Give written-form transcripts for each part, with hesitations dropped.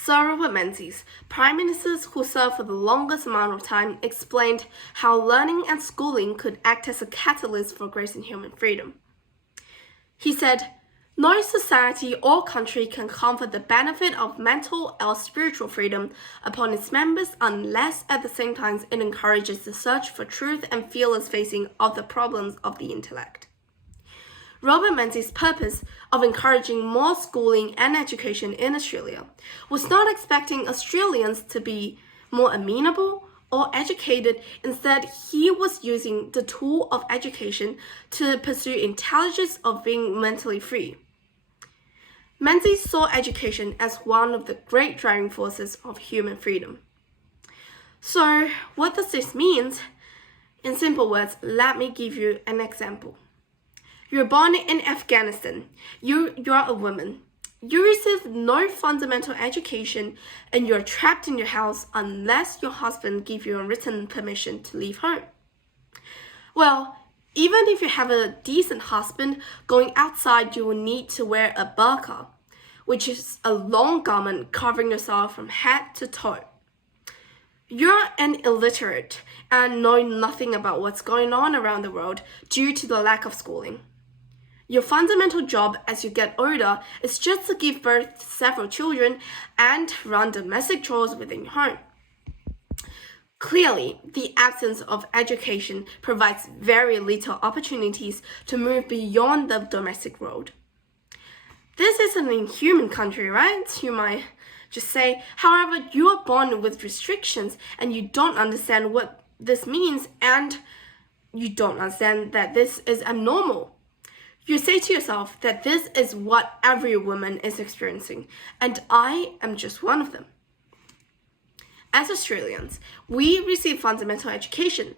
Sir Robert Menzies, Prime Minister who served for the longest amount of time, explained how learning and schooling could act as a catalyst for grace and human freedom. He said, "No society or country can confer the benefit of mental or spiritual freedom upon its members unless at the same time it encourages the search for truth and fearless facing of the problems of the intellect." Robert Menzies' purpose of encouraging more schooling and education in Australia was not expecting Australians to be more amenable or educated. Instead, he was using the tool of education to pursue intelligence of being mentally free. Menzies saw education as one of the great driving forces of human freedom. So, what does this mean? In simple words, let me give you an example. You're born in Afghanistan. You're a woman. You receive no fundamental education and you're trapped in your house unless your husband gives you a written permission to leave home. Well, even if you have a decent husband, going outside you will need to wear a burqa, which is a long garment covering yourself from head to toe. You're an illiterate and know nothing about what's going on around the world due to the lack of schooling. Your fundamental job as you get older is just to give birth to several children and run domestic chores within your home. Clearly, the absence of education provides very little opportunities to move beyond the domestic world. This is an inhuman country, right? You might just say. However, you are born with restrictions and you don't understand what this means, and you don't understand that this is abnormal. You say to yourself that this is what every woman is experiencing, and I am just one of them. As Australians, we receive fundamental education.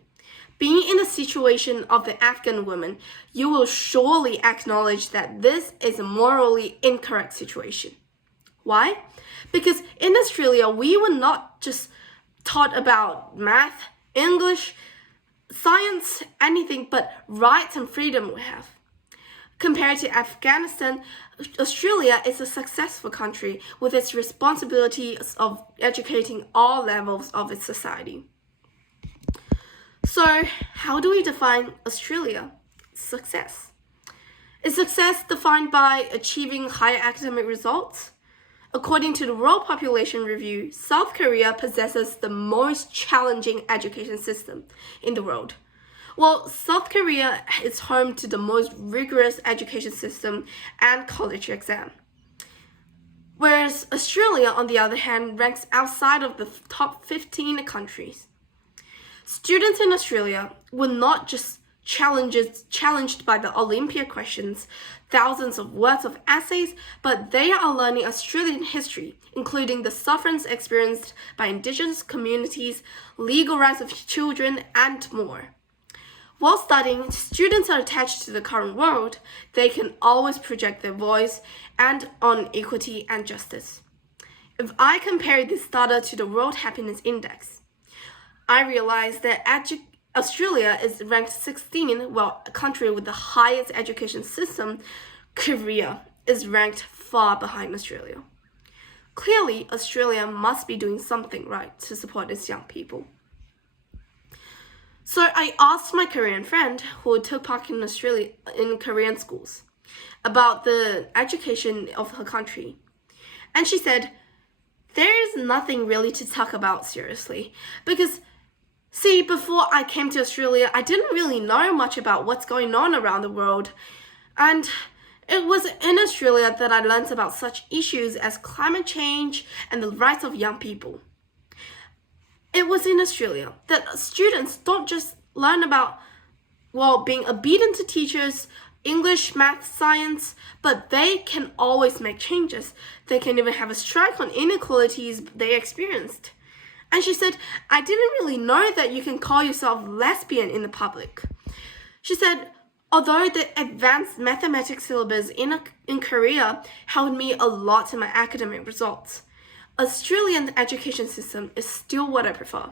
Being in the situation of the Afghan woman, you will surely acknowledge that this is a morally incorrect situation. Why? Because in Australia, we were not just taught about math, English, science, anything but rights and freedom we have. Compared to Afghanistan, Australia is a successful country with its responsibilities of educating all levels of its society. So, how do we define Australia? Success. Is success defined by achieving higher academic results? According to the World Population Review, South Korea possesses the most challenging education system in the world. Well, South Korea is home to the most rigorous education system and college exam. Whereas Australia, on the other hand, ranks outside of the top 15 countries. Students in Australia were not just challenged by the Olympia questions, thousands of words of essays, but they are learning Australian history, including the sufferings experienced by Indigenous communities, legal rights of children, and more. While studying, students are attached to the current world. They can always project their voice and on equity and justice. If I compare this data to the World Happiness Index, I realize that Australia is ranked 16, while a country with the highest education system, Korea, is ranked far behind Australia. Clearly, Australia must be doing something right to support its young people. So I asked my Korean friend who took part in Korean schools about the education of her country. And she said, there is nothing really to talk about seriously. Because, see, before I came to Australia, I didn't really know much about what's going on around the world. And it was in Australia that I learned about such issues as climate change and the rights of young people. It was in Australia that students don't just learn about, being obedient to teachers, English, math, science, but they can always make changes. They can even have a strike on inequalities they experienced. And she said, I didn't really know that you can call yourself lesbian in the public. She said, although the advanced mathematics syllabus in Korea helped me a lot in my academic results, Australian education system is still what I prefer.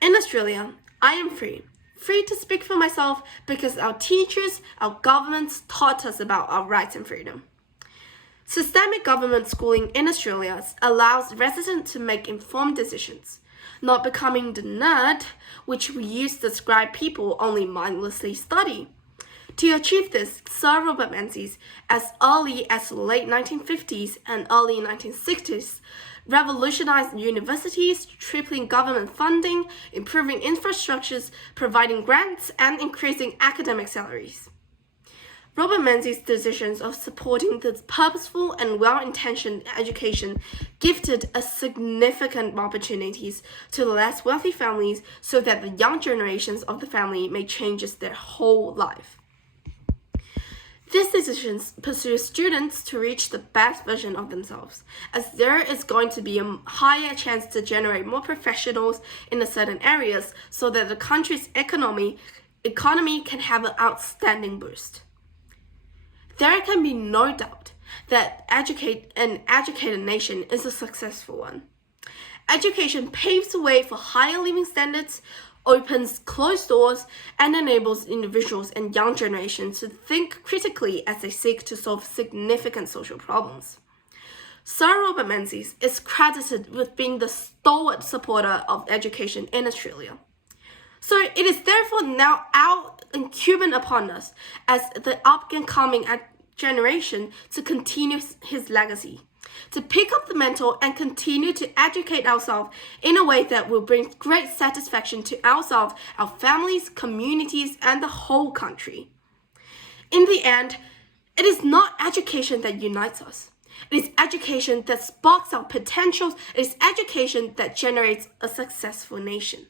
In Australia, I am free to speak for myself because our teachers, our governments taught us about our rights and freedom. Systemic government schooling in Australia allows residents to make informed decisions, not becoming the nerd, which we use to describe people only mindlessly study. To achieve this, Sir Robert Menzies, as early as the late 1950s and early 1960s, revolutionized universities, tripling government funding, improving infrastructures, providing grants, and increasing academic salaries. Robert Menzies' decisions of supporting this purposeful and well-intentioned education gifted a significant opportunities to the less wealthy families so that the young generations of the family may change their whole life. These decisions pursue students to reach the best version of themselves, as there is going to be a higher chance to generate more professionals in certain areas so that the country's economy can have an outstanding boost. There can be no doubt that an educated nation is a successful one. Education paves the way for higher living standards, opens closed doors, and enables individuals and young generations to think critically as they seek to solve significant social problems. Sir Robert Menzies is credited with being the stalwart supporter of education in Australia. So it is therefore now incumbent upon us as the up-and-coming generation to continue his legacy, to pick up the mantle and continue to educate ourselves in a way that will bring great satisfaction to ourselves, our families, communities, and the whole country. In the end, it is not education that unites us. It is education that sparks our potentials. It is education that generates a successful nation.